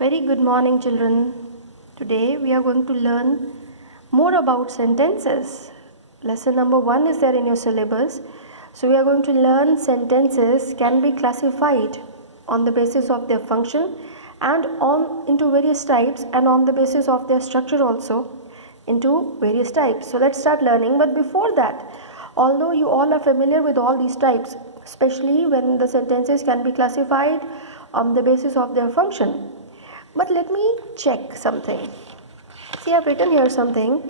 Very good morning, children. Today we are going to learn more about sentences. Lesson number 1 is there in your syllabus. So we are going to learn sentences can be classified on the basis of their function and into various types, and on the basis of their structure also into various types. So let's start learning. But before that, although you all are familiar with all these types, especially when the sentences can be classified on the basis of their function, but let me check something. See, I've written here something,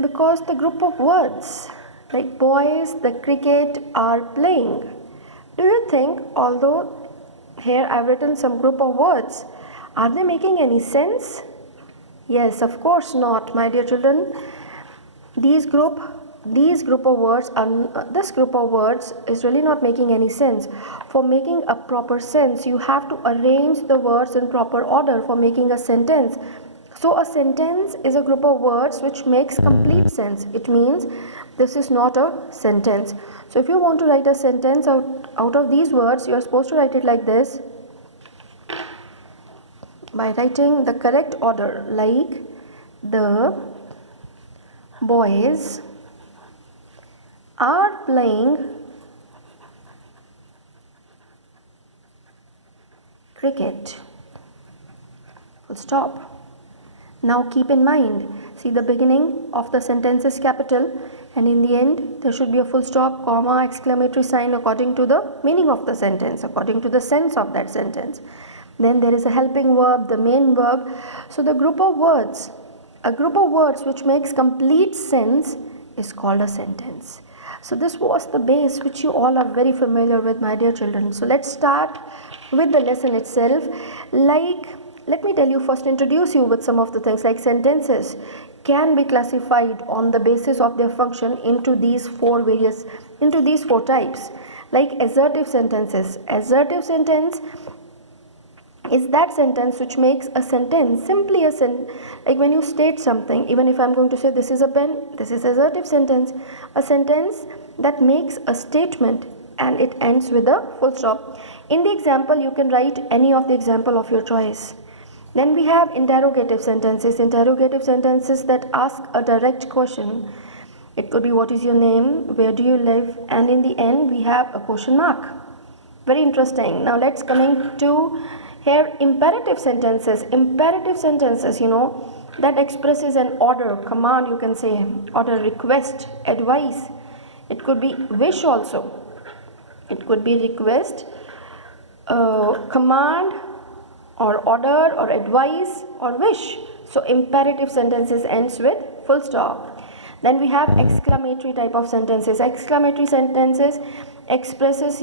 because the group of words like boys, the cricket are playing. Do you think, although here I've written some group of words, are they making any sense? Yes, of course not, my dear children. This group of words is really not making any sense. For making a proper sense, you have to arrange the words in proper order for making a sentence. So a sentence is a group of words which makes complete sense. It means this is not a sentence. So if you want to write a sentence out of these words, you are supposed to write it like this, by writing the correct order, like the boys are playing cricket. Full stop. Now keep in mind, see, the beginning of the sentence is capital, and in the end there should be a full stop, comma, exclamatory sign according to the meaning of the sentence, according to the sense of that sentence. Then there is a helping verb, the main verb. So the group of words, a group of words which makes complete sense is called a sentence. So this was the base which you all are very familiar with, my dear children. So let's start with the lesson itself. Let me tell you first, introduce you with some of the things, like sentences can be classified on the basis of their function into these four types. Like assertive sentences. Assertive sentence is that sentence which makes a sentence simply a sentence. Like when you state something, even if I'm going to say this is a pen, this is assertive sentence, a sentence that makes a statement and it ends with a full stop. In the example, you can write any of the example of your choice. Then we have interrogative sentences that ask a direct question. It could be what is your name, where do you live, and in the end we have a question mark. Very interesting. Now let's coming to here imperative sentences, that expresses an order, command, you can say, order, request, advice. It could be wish also. It could be request, command, or order, or advice, or wish. So imperative sentences ends with full stop. Then we have exclamatory type of sentences. Exclamatory sentences expresses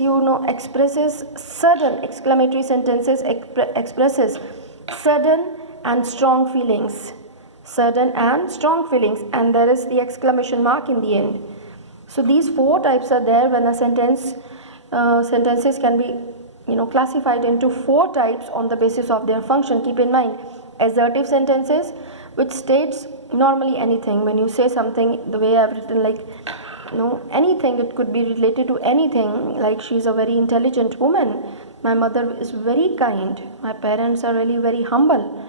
sudden. Exclamatory sentences expresses sudden and strong feelings. And there is the exclamation mark in the end. So these four types are there when a sentences can be classified into four types on the basis of their function. Keep in mind, assertive sentences which states normally anything. When you say something, the way I've written, like anything, it could be related to anything, like she's a very intelligent woman, my mother is very kind, my parents are really very humble.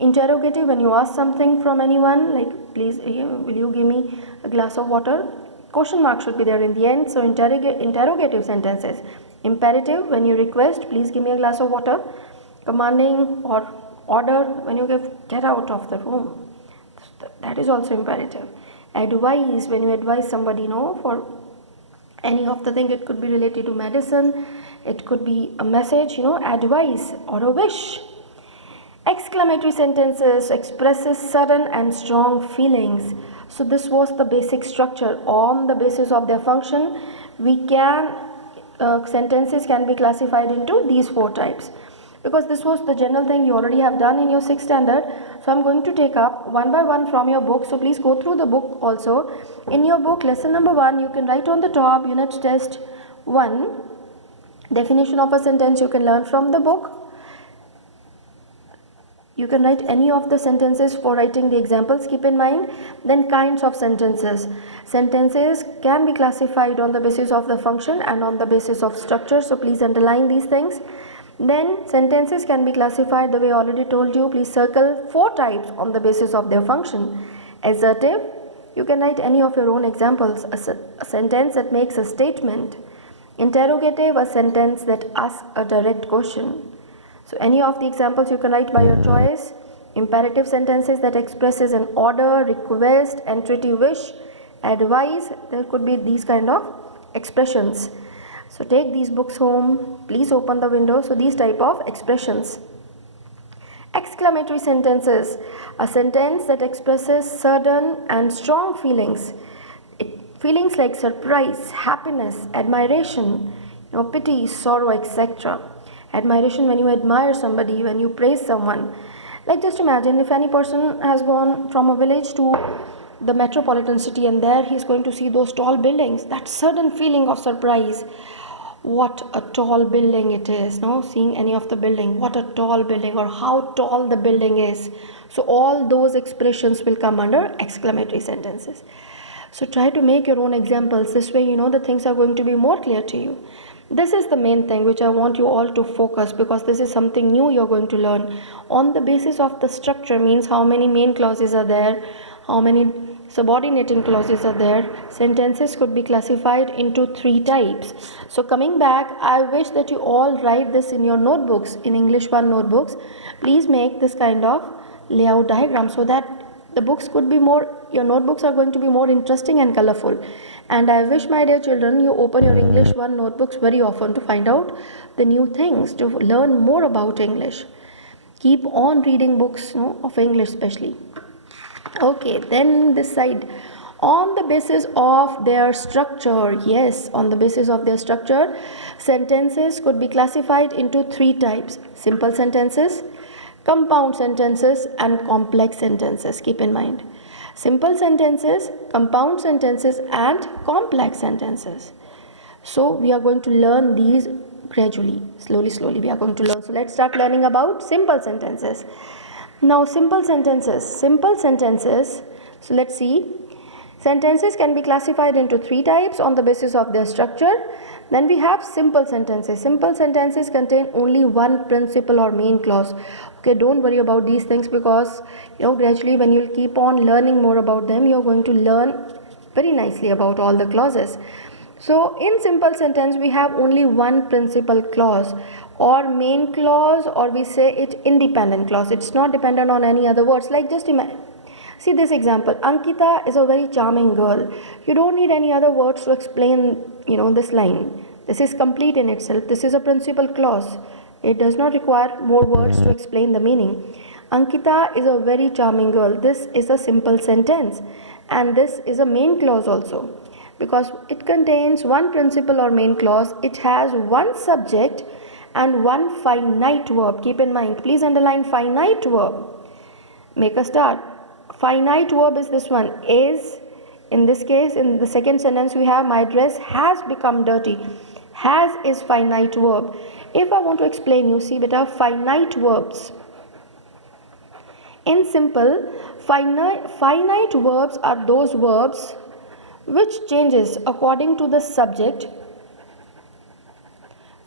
Interrogative, when you ask something from anyone, like please will you give me a glass of water, question mark should be there in the end. So interrogative sentences. Imperative, when you request please give me a glass of water. Commanding or order, when you get out of the room, that is also imperative. Advice, when you advise somebody for any of the thing, it could be related to medicine, it could be a message, advice, or a wish. Exclamatory sentences expresses sudden and strong feelings. So this was the basic structure. On the basis of their function, sentences can be classified into these four types. Because this was the general thing you already have done in your 6th standard, so I'm going to take up one by one from your book. So please go through the book also. In your book, lesson number 1, you can write on the top, unit test 1, definition of a sentence. You can learn from the book. You can write any of the sentences for writing the examples, keep in mind. Then kinds of sentences. Sentences can be classified on the basis of the function and on the basis of structure. So please underline these things. Then sentences can be classified the way I already told you. Please circle 4 types on the basis of their function. Assertive, you can write any of your own examples. A sentence that makes a statement. Interrogative, a sentence that asks a direct question. So any of the examples you can write by your choice. Imperative sentences that expresses an order, request, entreaty, wish, advice. There could be these kind of expressions. So take these books home, please open the window. So these type of expressions. Exclamatory sentences, a sentence that expresses sudden and strong feelings. Feelings like surprise, happiness, admiration, pity, sorrow, etc. Admiration when you admire somebody, when you praise someone. Like just imagine if any person has gone from a village to the metropolitan city and there he is going to see those tall buildings. That sudden feeling of surprise. What a tall building it is, seeing any of the building, what a tall building or how tall the building is. So all those expressions will come under exclamatory sentences. So try to make your own examples. This way the things are going to be more clear to you. This is the main thing which I want you all to focus, because this is something new you're going to learn. On the basis of the structure means how many main clauses are there, how many subordinating clauses are there. Sentences could be classified into 3 types. So coming back, I wish that you all write this in your notebooks, in English 1 notebooks. Please make this kind of layout diagram so that the books could be more, your notebooks are going to be more interesting and colorful. And I wish, my dear children, you open your English 1 notebooks very often to find out the new things, to learn more about English. Keep on reading books of English especially. Okay, then this side. On the basis of their structure, yes, on the basis of their structure, sentences could be classified into 3 types. Simple sentences, compound sentences and complex sentences. Keep in mind. Simple sentences, compound sentences and complex sentences. So we are going to learn these gradually, slowly we are going to learn. So let's start learning about simple sentences. Now simple sentences, so let's see. Sentences can be classified into 3 types on the basis of their structure. Then we have simple sentences. Simple sentences contain only one principle or main clause. Okay, don't worry about these things, because gradually when you'll keep on learning more about them, you're going to learn very nicely about all the clauses. So in simple sentence we have only one principal clause or main clause, or we say it independent clause. It's not dependent on any other words. Like just imagine, see this example, Ankita is a very charming girl. You don't need any other words to explain this line. This is complete in itself. This is a principal clause. It does not require more words to explain the meaning. Ankita is a very charming girl. This is a simple sentence, and this is a main clause also, because it contains one principal or main clause. It has one subject and one finite verb. Keep in mind, please underline finite verb. Make a start. Finite verb is this one, is. In this case, in the second sentence we have, my dress has become dirty. Has is finite verb. If I want to explain you, see beta, finite verbs. In simple, finite verbs are those verbs which changes according to the subject.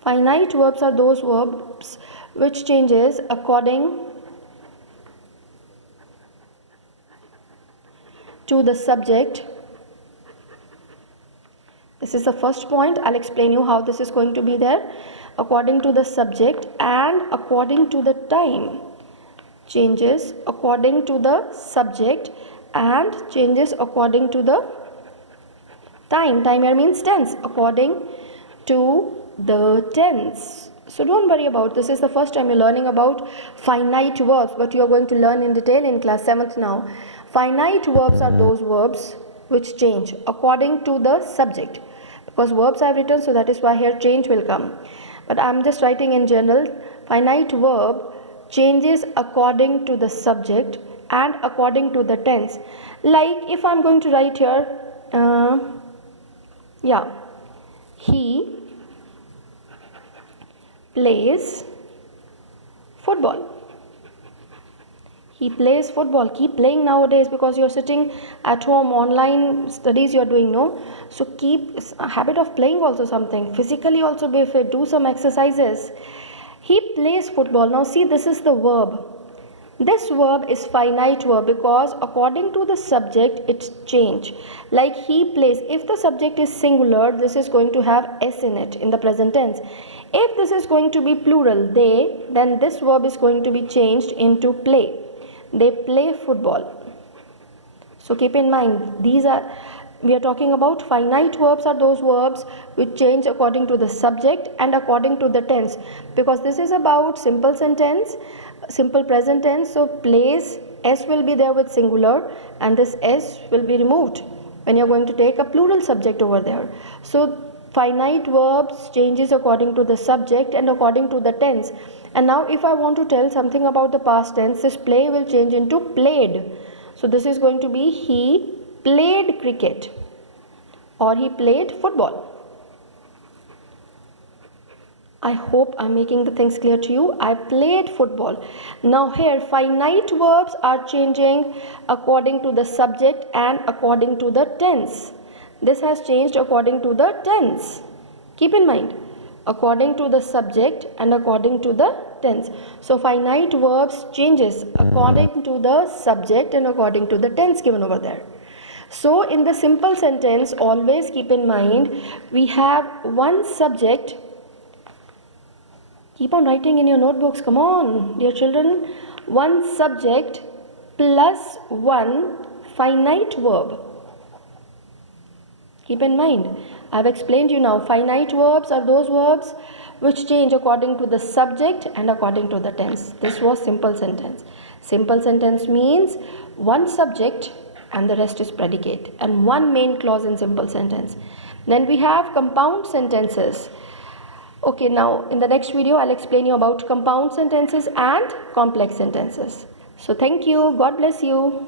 Finite verbs are those verbs which changes according to the subject. This is the first point. I'll explain you how this is going to be there. According to the subject and according to the time. Changes according to the subject and changes according to the time. Time here means tense. According to the tense. So don't worry about this. Is the first time you're learning about finite verbs, but you are going to learn in detail in class 7th now. Finite verbs are those verbs which change according to the subject, because verbs I have written, so that is why here change will come, but I am just writing in general. Finite verb changes according to the subject and according to the tense. Like if I am going to write here, he plays football. He plays football. Keep playing nowadays, because you're sitting at home, online studies you're doing, no? So keep a habit of playing also something. Physically also be fit. Do some exercises. He plays football. Now see, this is the verb. This verb is finite verb because according to the subject it's changed. Like he plays, if the subject is singular, this is going to have s in it in the present tense. If this is going to be plural, they, then this verb is going to be changed into play. They play football. So keep in mind, we are talking about finite verbs are those verbs which change according to the subject and according to the tense, because this is about simple sentence, simple present tense. So plays, s will be there with singular and this s will be removed when you are going to take a plural subject over there. So finite verbs changes according to the subject and according to the tense. And now if I want to tell something about the past tense, this play will change into played. So this is going to be he played cricket or he played football. I hope I'm making the things clear to you. I played football. Now here finite verbs are changing according to the subject and according to the tense. This has changed according to the tense. Keep in mind, according to the subject and according to the tense. So finite verbs changes according to the subject and according to the tense given over there. So in the simple sentence, always keep in mind, we have one subject. Keep on writing in your notebooks, come on dear children. One subject plus one finite verb. Keep in mind, I have explained you now, finite verbs are those verbs which change according to the subject and according to the tense. This was simple sentence. Simple sentence means one subject and the rest is predicate, and one main clause in simple sentence. Then we have compound sentences. Okay, now in the next video I'll explain you about compound sentences and complex sentences. So thank you. God bless you.